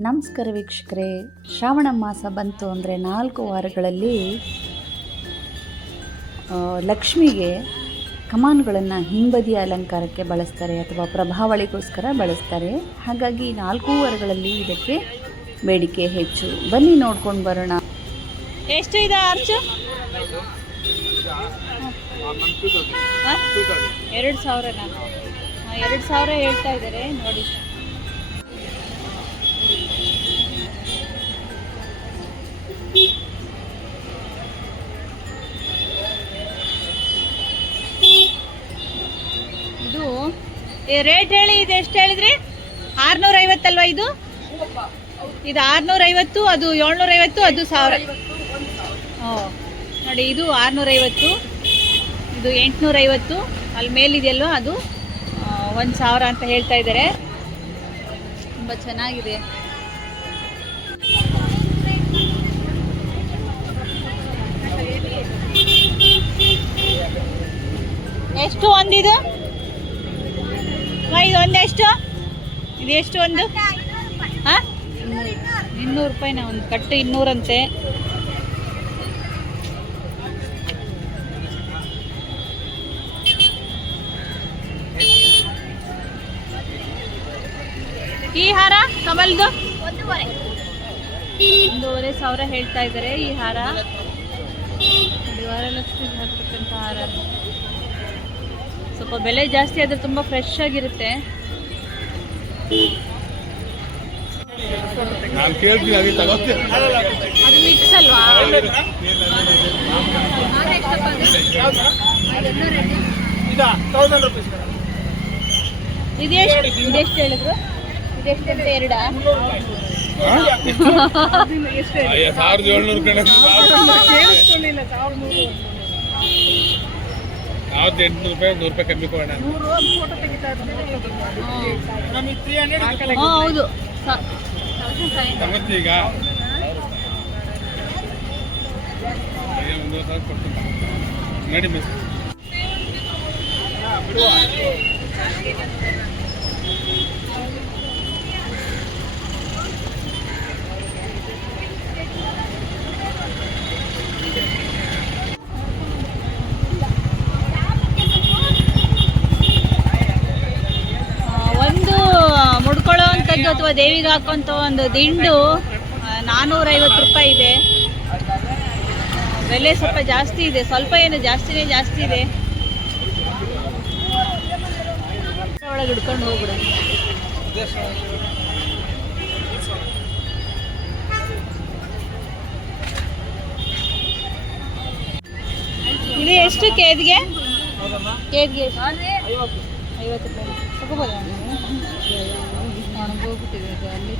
ನಮಸ್ಕಾರ ವೀಕ್ಷಕರೇ ಶ್ರಾವಣ ಮಾಸ ಬಂತು ಅಂದರೆ ನಾಲ್ಕು ವಾರಗಳಲ್ಲಿ ಲಕ್ಷ್ಮಿಗೆ ಕಮಾನುಗಳನ್ನು ಹಿಂಬದಿಯ ಅಲಂಕಾರಕ್ಕೆ ಬಳಸ್ತಾರೆ ಅಥವಾ ಪ್ರಭಾವಳಿಗೋಸ್ಕರ ಬಳಸ್ತಾರೆ ಹಾಗಾಗಿ ನಾಲ್ಕು ವಾರಗಳಲ್ಲಿ ಇದಕ್ಕೆ ಬೇಡಿಕೆ ಹೆಚ್ಚು ಬನ್ನಿ ನೋಡ್ಕೊಂಡು ಬರೋಣ ಎಷ್ಟು ಇದೆ ಅರ್ಜು ಎರಡು ಸಾವಿರ ನಾನು ಎರಡು ಸಾವಿರ ಹೇಳ್ತಾ ಇದ್ದಾರೆ ನೋಡಿ ರೇಟ್ ಹೇಳಿ, ಇದು ಎಷ್ಟು ಹೇಳಿದ್ರಿ? ಆರ್ನೂರ ಐವತ್ತಲ್ವಾ ಇದು? ಇದು ಆರ್ನೂರ ಐವತ್ತು ಅದು ಏಳ್ನೂರ ಐವತ್ತು ಅದು ಸಾವಿರ. ಓ, ನೋಡಿ, ಇದು ಆರುನೂರೈವತ್ತು, ಇದು ಎಂಟುನೂರೈವತ್ತು, ಅಲ್ಲಿ ಮೇಲಿದೆಯಲ್ವ ಅದು? ಒಂದು ಸಾವಿರ ಅಂತ ಹೇಳ್ತಾ ಇದ್ದಾರೆ. ತುಂಬ ಚೆನ್ನಾಗಿದೆ. ಎಷ್ಟು ಒಂದಿದು? ಇದು ಒಂದೆಷ್ಟು ಇದು ಎಷ್ಟು ಒಂದು? ಹಾಂ? ಇನ್ನೂರು ರೂಪಾಯಿನ? ಒಂದು ಕಟ್ಟು ಇನ್ನೂರಂತೆ. ಈ ಹಾರ ಕಮಲ್ದು? ಒಂದೂವರೆ ಸಾವಿರ ಹೇಳ್ತಾ ಇದ್ದಾರೆ ಈ ಹಾರ. ನೋಡಿ, ಲಕ್ಷ್ಮಿ ಹಾಕ್ತಕ್ಕಂಥ ಹಾರ. ಸ್ವಲ್ಪ ಬೆಲೆ ಜಾಸ್ತಿ ಆದರೆ ತುಂಬ ಫ್ರೆಶ್ ಆಗಿರುತ್ತೆ. ಅದು ಮಿಕ್ಸ್ ಅಲ್ವಾ? ಇದೆಷ್ಟು ಇದೆಷ್ಟು ಹೇಳಿದ್ರು? ಇದೆಷ್ಟು ಅಂತ ಎರಡ? ಸಾವಿರದ ಏಳ್ನೂರು ಕಡೆ. ಸಾವಿರದ ಎಂಟುನೂರು ರೂಪಾಯಿ ನೂರು ರೂಪಾಯಿ ಕಮ್ಮಿ ಕೊಡೋಣ. ಹೌದು. ಸ- ತಗೋತಿ ಈಗ. ಅದೇ ಒಂದೂವರೆ ಸಾವಿರ ಕೊಡ್ತೀನಿ. ನೋಡಿ ಮಿಸ್ ಆ, ಒಂದು ಅಂಥದ್ದು ಅಥವಾ ದೇವಿಗೆ ಹಾಕೋಂತ ಒಂದು ದಿಂಡು ನಾನ್ನೂರೈವತ್ತು ರೂಪಾಯಿ ಇದೆ. ಬೆಲೆ ಸ್ವಲ್ಪ ಜಾಸ್ತಿ ಇದೆ. ಸ್ವಲ್ಪ ಏನು ಜಾಸ್ತಿನೇ ಜಾಸ್ತಿ ಇದೆ. ಒಳಗೆ ಹಿಡ್ಕೊಂಡು ಹೋಗ್ಬಿಡ. ಇದು ಎಷ್ಟು? ಕೇದ್ಗೆ ಕೇದ್ಗೆ? ಐವತ್ತು ರೂಪಾಯಿ ತಗೋಬೋದ? ಒಣಗೋಗ್ಬಿಟ್ಟಿದೆ ಅಲ್ಲಿ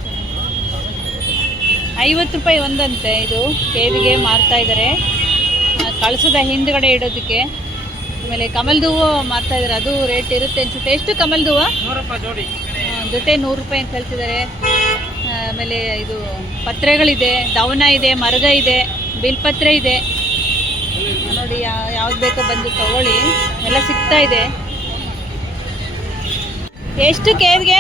ಐವತ್ತು ರೂಪಾಯಿ ಒಂದಂತೆ ಇದು ಕೇದಿಗೆ ಮಾರ್ತಾ ಇದ್ದಾರೆ ಕಳಿಸದ ಹಿಂದ್ಗಡೆ ಇಡೋದಕ್ಕೆ. ಆಮೇಲೆ ಕಮಲ್ದು ಹೂವು ಮಾರ್ತಾ ಇದ್ದಾರೆ ಅದು ರೇಟ್ ಇರುತ್ತೆ ಅನ್ಸುತ್ತೆ. ಎಷ್ಟು ಕಮಲ್ದು ಹೂವು ಜೊತೆ ನೂರು ರೂಪಾಯಿ ಅಂತ ಹೇಳ್ತಿದ್ದಾರೆ ಆಮೇಲೆ ಇದು ಪತ್ರೆಗಳಿದೆ ದವನ ಇದೆ ಮರಗ ಇದೆ ಬಿಲ್ಪತ್ರೆ ಇದೆ. ನೋಡಿ ಯಾವ್ದು ಬೇಕೋ ಬಂದು ತಗೊಳ್ಳಿ. ಎಲ್ಲ ಸಿಗ್ತಾ ಇದೆ. ಎಷ್ಟು ರೂಪಾಯಿಗೆ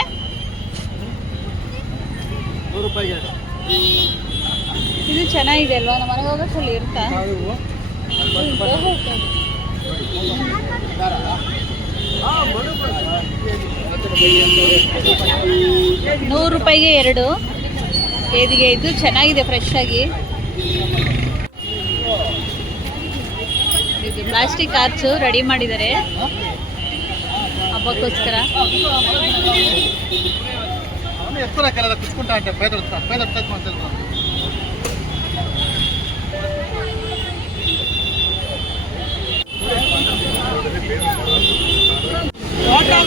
ಇದು ಚೆನ್ನಾಗಿದೆ ಅಲ್ವಾ? ನಮ್ಮ ಮನೆಗೆ ಹೋಗೋಷ್ಟಲ್ಲಿ ಇರುತ್ತಾ? ನೂರು ರೂಪಾಯಿಗೆ ಎರಡು. ಕೇದಿಗೆ ಇದು ಚೆನ್ನಾಗಿದೆ ಫ್ರೆಶ್ ಆಗಿ. ಇದು ಪ್ಲಾಸ್ಟಿಕ್ ಆರ್ಚು ರೆಡಿ ಮಾಡಿದ್ದಾರೆ. ಹಬ್ಬಕ್ಕೋಸ್ಕರ ఎత్తున కదా తీసుకుంటా అంటే పేద పేద తెలుసు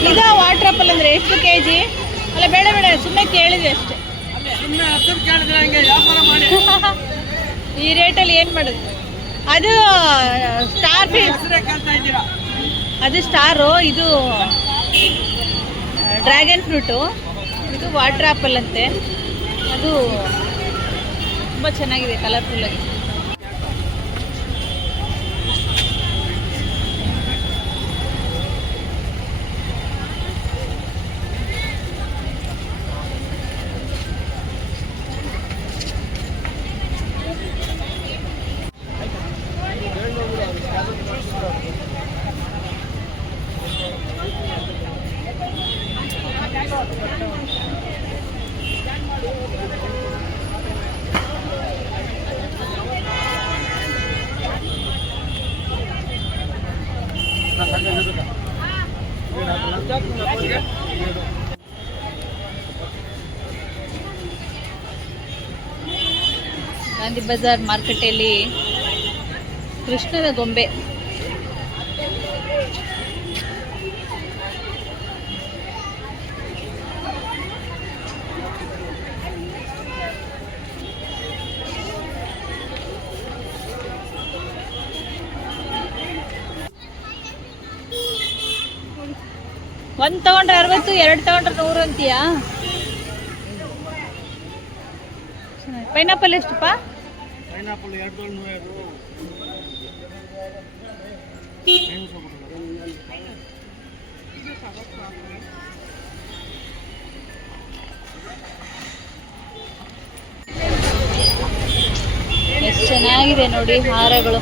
ಇದು ವಾಟರ್ ಆಪಲ್ ಅಂದ್ರೆ ಎಷ್ಟು ಕೆ ಜಿ ಅಲ್ಲ ಬೇಡ ಬೇಡ ಸುಮ್ಮನೆ ಕೇಳಿದ್ವಿ ಅಷ್ಟೇ ಈ ರೇಟಲ್ಲಿ ಏನು ಮಾಡೋದು ಅದು ಸ್ಟಾರ್ ಅದು ಸ್ಟಾರು ಇದು ಡ್ರ್ಯಾಗನ್ ಫ್ರೂಟು. ಇದು ವಾಟರ್ ಆ್ಯಪಲ್ ಅಂತೆ. ಅದು ತುಂಬ ಚೆನ್ನಾಗಿದೆ ಕಲರ್ಫುಲ್ಲಾಗಿ ಗಾಂಧಿ ಬಜಾರ್ ಮಾರ್ಕೆಟಲ್ಲಿ ಕೃಷ್ಣನ ಗೊಂಬೆ. ಒಂದ್ ತಗೊಂಡ್ರೆ ಅರವತ್ತು ಎರಡು ತಗೊಂಡ್ರೆ ನೂರು ಅಂತೀಯಾ? ಪೈನಾಪಲ್ ಎಷ್ಟಪ್ಪ ಎಷ್ಟು ಚೆನ್ನಾಗಿದೆ ನೋಡಿ ಹಾರಗಳು.